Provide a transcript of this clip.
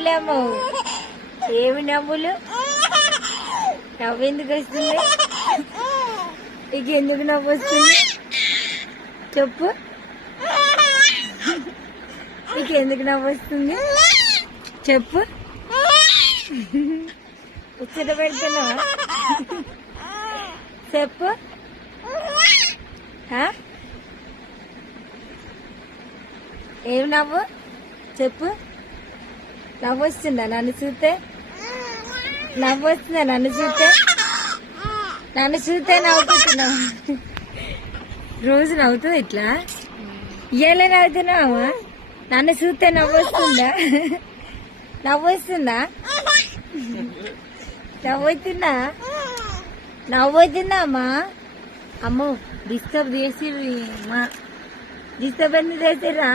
నవ్వులేమో ఏమి నవ్వులు నవ్వెందుకు వస్తుంది నీకు ఎందుకు నవ్వు వస్తుంది చెప్పు నీకు ఎందుకు నవ్వు వస్తుంది చెప్పు ఉచ్చట పెడుతున్నావా చెప్పు ఏం నవ్వు చెప్పు నవ్వు వస్తుందా నన్ను చూస్తే నవ్వు వస్తుందా నన్ను చూస్తే నవ్వుతున్నావు రోజు నవ్వుతుంది ఇట్లా ఇయ్యాలే నవ్వుతున్నావా నన్ను చూస్తే నవ్వు వస్తుందా నవ్వుతుందా అమ్మా అమ్మో డిస్టర్బ్ చేసిర్రు డిస్టర్బ్ ఎందుకు చేసిర్రా